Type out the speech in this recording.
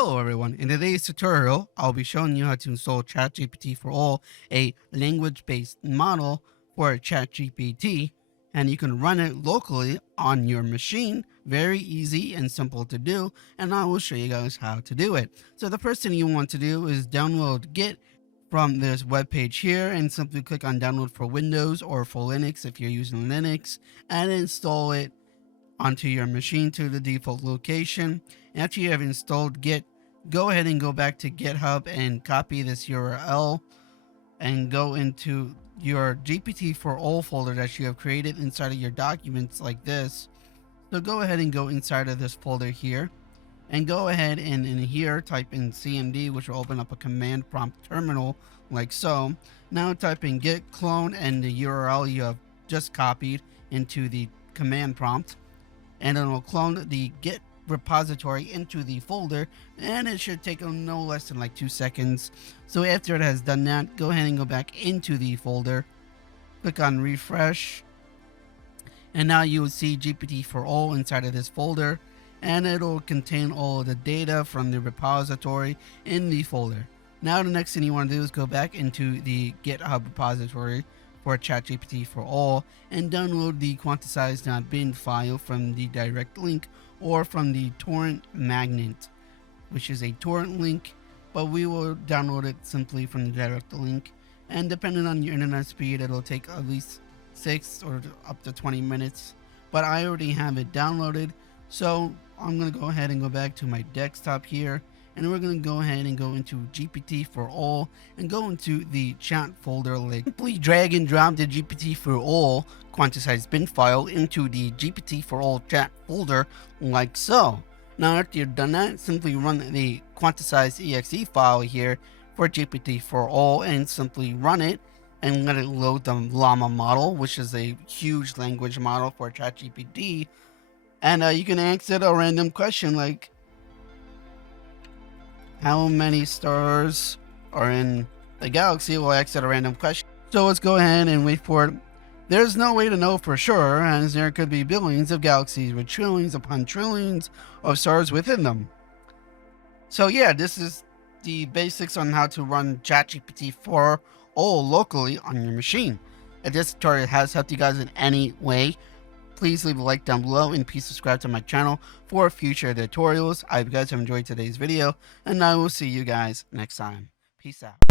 Hello everyone, in today's tutorial, I'll be showing you how to install ChatGPT4All, a language-based model for ChatGPT, and you can run it locally on your machine. Very easy and simple to do, and I will show you guys how to do it. So the first thing you want to do is download Git from this web page here, and simply click on download for Windows or for Linux if you're using Linux, and install it onto your machine to the default location. After you have installed Git, go ahead and go back to GitHub and copy this URL and go into your GPT4All folder that you have created inside of your documents like this. So go ahead and go inside of this folder here and go ahead and in here type in cmd, which will open up a command prompt terminal like so. Now type in git clone and the URL you have just copied into the command prompt, and it will clone the Git repository into the folder, and it should take no less than like 2 seconds. So after it has done that, go ahead and go back into the folder, click on refresh, and now you will see GPT4All inside of this folder, and it'll contain all of the data from the repository in the folder. Now the next thing you want to do is go back into the GitHub repository for ChatGPT4All and download the quantized.bin file from the direct link or from the torrent magnet, which is a torrent link, but we will download it simply from the direct link, and depending on your internet speed, it'll take at least 6 or up to 20 minutes, but I already have it downloaded. So I'm going to go ahead and go back to my desktop here, and we're going to go ahead and go into GPT4All and go into the chat folder link. Simply drag and drop the GPT4All quantized bin file into the GPT4All chat folder like so. Now after you've done that, simply run the quantized exe file here for GPT4All and simply run it and let it load the llama model, which is a huge language model for ChatGPT. And you can ask it a random question like, how many stars are in the galaxy? We'll ask it a random question. So let's go ahead and wait for it. There's no way to know for sure, as there could be billions of galaxies with trillions upon trillions of stars within them. So yeah, this is the basics on how to run ChatGPT4All locally on your machine. If this tutorial has helped you guys in any way, please leave a like down below and please subscribe to my channel for future tutorials. I hope you guys have enjoyed today's video, and I will see you guys next time. Peace out.